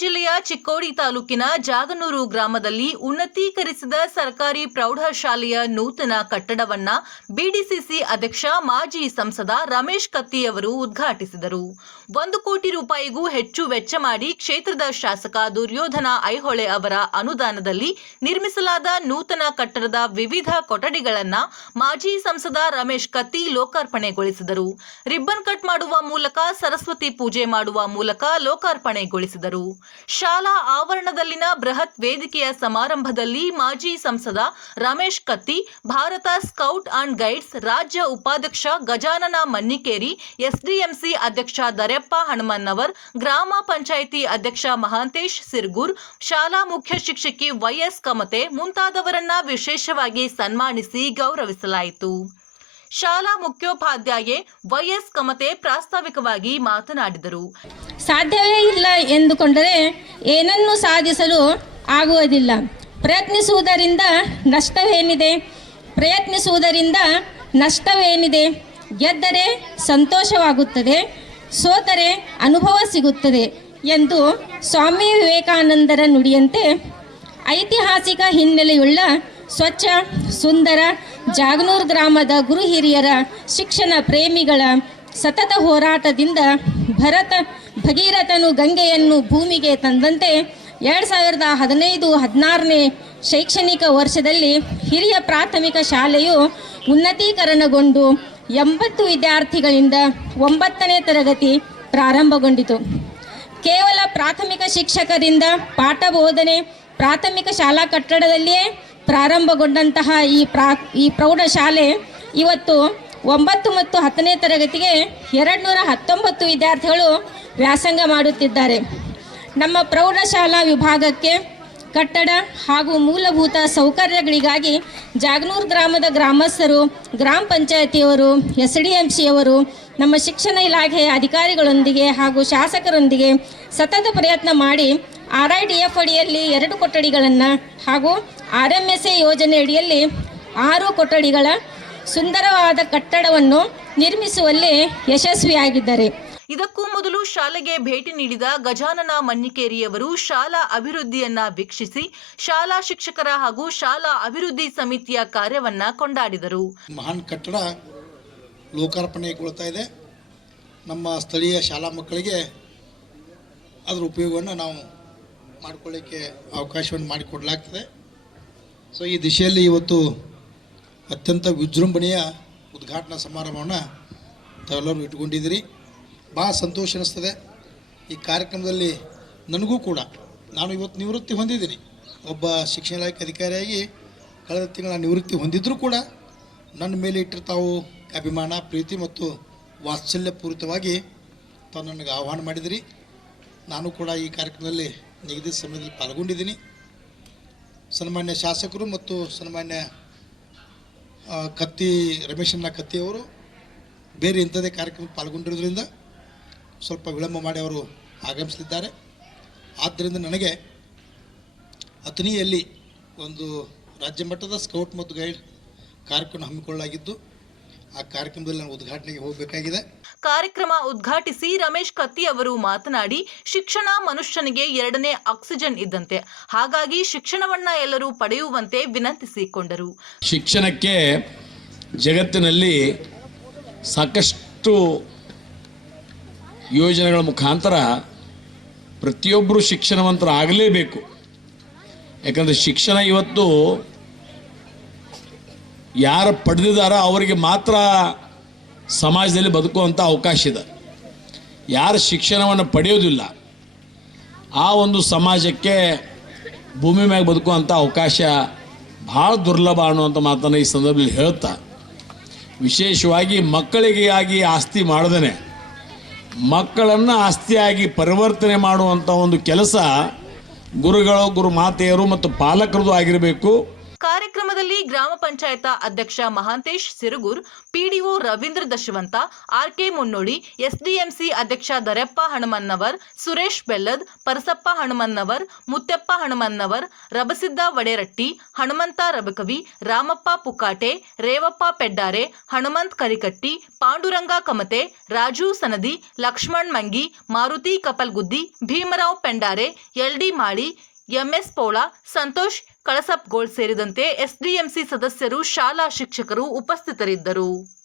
ಜಿಲ್ಲೆಯ ಚಿಕ್ಕೋಡಿ ತಾಲೂಕಿನ ಜಾಗನೂರು ಗ್ರಾಮದಲ್ಲಿ ಉನ್ನತೀಕರಿಸಿದ ಸರ್ಕಾರಿ ಪ್ರೌಢಶಾಲೆಯ ನೂತನ ಕಟ್ಟಡವನ್ನ ಬಿಡಿಸಿಸಿ ಅಧ್ಯಕ್ಷ ಮಾಜಿ ಸಂಸದ ರಮೇಶ್ ಕತ್ತಿಯವರು ಉದ್ಘಾಟಿಸಿದರು. ಒಂದು ಕೋಟಿ ರೂಪಾಯಿಗೂ ಹೆಚ್ಚು ವೆಚ್ಚ ಮಾಡಿ ಕ್ಷೇತ್ರದ ಶಾಸಕ ದುರ್ಯೋಧನ ಐಹೊಳೆ ಅವರ ಅನುದಾನದಲ್ಲಿ ನಿರ್ಮಿಸಲಾದ ನೂತನ ಕಟ್ಟಡದ ವಿವಿಧ ಕೊಠಡಿಗಳನ್ನ ಮಾಜಿ ಸಂಸದ ರಮೇಶ್ ಕತ್ತಿ ಲೋಕಾರ್ಪಣೆಗೊಳಿಸಿದರು. ರಿಬ್ಬನ್ ಕಟ್ ಮಾಡುವ ಮೂಲಕ ಸರಸ್ವತಿ ಪೂಜೆ ಮಾಡುವ ಮೂಲಕ ಲೋಕಾರ್ಪಣೆಗೊಳಿಸಿದರು. ಶಾಲಾ ಆವರಣದಲ್ಲಿನ ಬೃಹತ್ ವೇದಿಕೆಯ ಸಮಾರಂಭದಲ್ಲಿ ಮಾಜಿ ಸಂಸದ Ramesh Katti, Bharat scout and guides ರಾಜ್ಯ ಉಪಾಧ್ಯಕ್ಷ ಗಜಾನನ ಮನ್ನಿಕೇರಿ, ಎಸ್ಡಿಎಂಸಿ ಅಧ್ಯಕ್ಷ ದರೆಪ್ಪ ಹನುಮನ್ನವರ್, ಗ್ರಾಮ ಪಂಚಾಯಿತಿ ಅಧ್ಯಕ್ಷ ಮಹಾಂತೇಶ್ ಸಿರ್ಗೂರ್, ಶಾಲಾ ಮುಖ್ಯ ಶಿಕ್ಷಕಿ ವೈಎಸ್ ಕಮತೆ ಮುಂತಾದವರನ್ನ ವಿಶೇಷವಾಗಿ ಸನ್ಮಾನಿಸಿ ಗೌರವಿಸಲಾಯಿತು. ಶಾಲಾ ಮುಖ್ಯೋಪಾಧ್ಯಾಯೆ ವೈಎಸ್ ಕಮತೆ ಪ್ರಾಸ್ತಾವಿಕವಾಗಿ ಮಾತನಾಡಿದರು. ಸಾಧ್ಯವೇ ಇಲ್ಲ ಎಂದುಕೊಂಡರೆ ಏನನ್ನು ಸಾಧಿಸಲು ಆಗುವುದಿಲ್ಲ. ಪ್ರಯತ್ನಿಸುವುದರಿಂದ ನಷ್ಟವೇನಿದೆ? ಪ್ರಯತ್ನಿಸುವುದರಿಂದ ನಷ್ಟವೇನಿದೆ? ಗೆದ್ದರೆ ಸಂತೋಷವಾಗುತ್ತದೆ, ಸೋತರೆ ಅನುಭವ ಸಿಗುತ್ತದೆ ಎಂದು ಸ್ವಾಮಿ ವಿವೇಕಾನಂದರ ನುಡಿಯಂತೆ ಐತಿಹಾಸಿಕ ಹಿನ್ನೆಲೆಯುಳ್ಳ ಸ್ವಚ್ಛ, ಸುಂದರ ಜಾಗನೂರು ಗ್ರಾಮದ ಗುರು ಹಿರಿಯರ ಶಿಕ್ಷಣ ಪ್ರೇಮಿಗಳ ಸತತ ಹೋರಾಟದಿಂದ ಭರತ, ಭಗೀರಥನು ಗಂಗೆಯನ್ನು ಭೂಮಿಗೆ ತಂದಂತೆ ಎರಡು ಸಾವಿರದ ಹದಿನೈದು, ಹದಿನಾರನೇ ಶೈಕ್ಷಣಿಕ ವರ್ಷದಲ್ಲಿ ಹಿರಿಯ ಪ್ರಾಥಮಿಕ ಶಾಲೆಯು ಉನ್ನತೀಕರಣಗೊಂಡು ಎಂಬತ್ತು ವಿದ್ಯಾರ್ಥಿಗಳಿಂದ ಒಂಬತ್ತನೇ ತರಗತಿ ಪ್ರಾರಂಭಗೊಂಡಿತು. ಕೇವಲ ಪ್ರಾಥಮಿಕ ಶಿಕ್ಷಕರಿಂದ ಪಾಠ ಬೋಧನೆ ಪ್ರಾಥಮಿಕ ಶಾಲಾ ಕಟ್ಟಡದಲ್ಲಿಯೇ ಪ್ರಾರಂಭಗೊಂಡಂತಹ ಈ ಪ್ರಾ, ಈ ಪ್ರೌಢಶಾಲೆ ಇವತ್ತು ಒಂಬತ್ತು ಮತ್ತು ಹತ್ತನೇ ತರಗತಿಗೆ ಎರಡು ನೂರ ಹತ್ತೊಂಬತ್ತು ವಿದ್ಯಾರ್ಥಿಗಳು ವ್ಯಾಸಂಗ ಮಾಡುತ್ತಿದ್ದಾರೆ. ನಮ್ಮ ಪ್ರೌಢಶಾಲಾ ವಿಭಾಗಕ್ಕೆ ಕಟ್ಟಡ ಹಾಗೂ ಮೂಲಭೂತ ಸೌಕರ್ಯಗಳಿಗಾಗಿ ಜಾಗನೂರು ಗ್ರಾಮದ ಗ್ರಾಮಸ್ಥರು, ಗ್ರಾಮ ಪಂಚಾಯತಿಯವರು ಎಸ್ ಡಿ ಎಂ ಸಿಯವರು ನಮ್ಮ ಶಿಕ್ಷಣ ಇಲಾಖೆಯ ಅಧಿಕಾರಿಗಳೊಂದಿಗೆ ಹಾಗೂ ಶಾಸಕರೊಂದಿಗೆ ಸತತ ಪ್ರಯತ್ನ ಮಾಡಿ ಆರ್ ಐ ಡಿ ಎಫ್ ಅಡಿಯಲ್ಲಿ ಎರಡು ಕೊಠಡಿಗಳನ್ನು ಹಾಗೂ ಆರ್ ಎಂ ಎಸ್ ಎ ಯೋಜನೆ ಅಡಿಯಲ್ಲಿ ಆರು ಕೊಠಡಿಗಳ ಸುಂದರವಾದ ಕಟ್ಟಡವನ್ನು ನಿರ್ಮಿಸುವಲ್ಲಿ ಯಶಸ್ವಿಯಾಗಿದ್ದಾರೆ. ಇದಕ್ಕೂ ಮೊದಲು ಶಾಲೆಗೆ ಭೇಟಿ ನೀಡಿದ ಗಜಾನನ ಮನ್ನಿಕೇರಿಯವರು ಶಾಲಾ ಅಭಿವೃದ್ಧಿಯನ್ನ ವೀಕ್ಷಿಸಿ ಶಾಲಾ ಶಿಕ್ಷಕರ ಹಾಗೂ ಶಾಲಾ ಅಭಿವೃದ್ಧಿ ಸಮಿತಿಯ ಕಾರ್ಯವನ್ನ ಕೊಂಡಾಡಿದರು. ಮಹಾನ್ ಕಟ್ಟಡ ಲೋಕಾರ್ಪಣೆಗೊಳ್ತಾ ಇದೆ. ನಮ್ಮ ಸ್ಥಳೀಯ ಶಾಲಾ ಮಕ್ಕಳಿಗೆ ಅದರ ಉಪಯೋಗವನ್ನು ನಾವು ಮಾಡಿಕೊಳ್ಳಿಕ್ಕೆ ಅವಕಾಶವನ್ನು ಮಾಡಿಕೊಡಲಾಗ್ತದೆ ಸೊ ಈ ದಿಶೆಯಲ್ಲಿ ಇವತ್ತು ಅತ್ಯಂತ ವಿಜೃಂಭಣೆಯ ಉದ್ಘಾಟನಾ ಸಮಾರಂಭವನ್ನು ತಾವೆಲ್ಲರೂ ಇಟ್ಕೊಂಡಿದ್ದೀರಿ ಭಾಳ ಸಂತೋಷ ಅನ್ನಿಸ್ತದೆ ಈ ಕಾರ್ಯಕ್ರಮದಲ್ಲಿ ನನಗೂ ಕೂಡ, ನಾನು ಇವತ್ತು ನಿವೃತ್ತಿ ಹೊಂದಿದ್ದೀನಿ. ಒಬ್ಬ ಶಿಕ್ಷಣ ಇಲಾಖೆ ಅಧಿಕಾರಿಯಾಗಿ ಕಳೆದ ತಿಂಗಳ ನಿವೃತ್ತಿ ಹೊಂದಿದ್ದರೂ ಕೂಡ ನನ್ನ ಮೇಲೆ ಇಟ್ಟಿರ್ತಾವು ಅಭಿಮಾನ, ಪ್ರೀತಿ ಮತ್ತು ವಾತ್ಸಲ್ಯಪೂರಿತವಾಗಿ ತಾವು ನನಗೆ ಆಹ್ವಾನ ಮಾಡಿದಿರಿ ನಾನು ಕೂಡ ಈ ಕಾರ್ಯಕ್ರಮದಲ್ಲಿ ನಿಗದಿತ ಸಮಯದಲ್ಲಿ ಪಾಲ್ಗೊಂಡಿದ್ದೀನಿ. ಸನ್ಮಾನ್ಯ ಶಾಸಕರು ಮತ್ತು ಸನ್ಮಾನ್ಯ ಕತ್ತಿ, ರಮೇಶಣ್ಣ ಕತ್ತಿಯವರು ಬೇರೆ ಇಂಥದ್ದೇ ಕಾರ್ಯಕ್ರಮ ಪಾಲ್ಗೊಂಡಿರೋದ್ರಿಂದ ಸ್ವಲ್ಪ ವಿಳಂಬ ಮಾಡಿ ಅವರು ಆಗಮಿಸಲಿದ್ದಾರೆ. ಆದ್ದರಿಂದ ನನಗೆ ಅಥಣಿಯಲ್ಲಿ ಒಂದು ರಾಜ್ಯ ಮಟ್ಟದ ಸ್ಕೌಟ್ ಮತ್ತು ಗೈಡ್ ಕಾರ್ಯಕ್ರಮ ಹಮ್ಮಿಕೊಳ್ಳಲಾಗಿದ್ದು, ಆ ಕಾರ್ಯಕ್ರಮದಲ್ಲಿ ನಾನು ಉದ್ಘಾಟನೆಗೆ ಹೋಗಬೇಕಾಗಿದೆ. ಕಾರ್ಯಕ್ರಮ ಉದ್ಘಾಟಿಸಿ ರಮೇಶ್ ಕತ್ತಿ ಅವರು ಮಾತನಾಡಿ, ಶಿಕ್ಷಣ ಮನುಷ್ಯನಿಗೆ ಎರಡನೇ ಆಕ್ಸಿಜನ್ ಇದ್ದಂತೆ. ಹಾಗಾಗಿ ಶಿಕ್ಷಣವನ್ನ ಎಲ್ಲರೂ ಪಡೆಯುವಂತೆ ವಿನಂತಿಸಿಕೊಂಡರು. ಶಿಕ್ಷಣಕ್ಕೆ ಜಗತ್ತಿನಲ್ಲಿ ಸಾಕಷ್ಟು ಯೋಜನೆಗಳ ಮುಖಾಂತರ ಪ್ರತಿಯೊಬ್ಬರು ಶಿಕ್ಷಣವಂತರು ಆಗಲೇಬೇಕು ಯಾಕಂದರೆ ಶಿಕ್ಷಣ ಇವತ್ತು ಯಾರು ಪಡೆದಿದ್ದಾರೋ ಅವರಿಗೆ ಮಾತ್ರ ಸಮಾಜದಲ್ಲಿ ಬದುಕುವಂಥ ಅವಕಾಶ ಇದೆ. ಯಾರು ಶಿಕ್ಷಣವನ್ನು ಪಡೆಯೋದಿಲ್ಲ ಆ ಒಂದು ಸಮಾಜಕ್ಕೆ ಭೂಮಿ ಮ್ಯಾಗೆ ಬದುಕುವಂಥ ಅವಕಾಶ ಭಾಳ ದುರ್ಲಭ ಅನ್ನುವಂಥ ಮಾತನ್ನು ಈ ಸಂದರ್ಭದಲ್ಲಿ ಹೇಳ್ತಾ, ವಿಶೇಷವಾಗಿ ಮಕ್ಕಳಿಗೆ ಆಗಿ ಆಸ್ತಿ ಮಾಡದೇ ಮಕ್ಕಳನ್ನು ಆಸ್ತಿಯಾಗಿ ಪರಿವರ್ತನೆ ಮಾಡುವಂಥ ಒಂದು ಕೆಲಸ ಗುರುಗಳು ಗುರು ಮಾತೆಯರು ಮತ್ತು ಪಾಲಕರದು ಆಗಿರಬೇಕು. ಕಾರ್ಯಕ್ರಮದಲ್ಲಿ ಗ್ರಾಮ ಪಂಚಾಯತ ಅಧ್ಯಕ್ಷ Mahantesh Sirugur, PDO Ravindra Dashavant, RK Munnodi, SDMC ಅಧ್ಯಕ್ಷ ದರೆಪ್ಪ ಹನುಮನ್ನವರ್, ಸುರೇಶ್ ಬೆಲ್ಲದ್, ಪರಸಪ್ಪ ಹನುಮನ್ನವರ್ ಮುತ್ತೆಪ್ಪ ಹನುಮನ್ನವರ್, ರಬಸಿದ್ದ ವಡೆರಟ್ಟಿ, ಹನುಮಂತ ರಬಕವಿ ರಾಮಪ್ಪ ಪುಕಾಟೆ, ರೇವಪ್ಪ ಪೆಡ್ಡಾರೆ, ಹನುಮಂತ್ ಕರಿಕಟ್ಟಿ, ಪಾಂಡುರಂಗ ಕಮತೆ, ರಾಜು ಸನದಿ, ಲಕ್ಷ್ಮಣ್ ಮಂಗಿ, ಮಾರುತಿ ಕಪಲ್ಗುದ್ದಿ, ಭೀಮರಾವ್ ಪೆಂಡಾರೆ, ಎಲ್ಡಿ ಮಾಳಿ ಎಂಎಸ್ ಪೌಳ ಸಂತೋಷ್ ಕಳಸಪ್ಗೋಳ್ ಸೇರಿದಂತೆ ಎಸ್ಡಿಎಂಸಿ ಸದಸ್ಯರು ಶಾಲಾ ಶಿಕ್ಷಕರು ಉಪಸ್ಥಿತರಿದ್ದರು.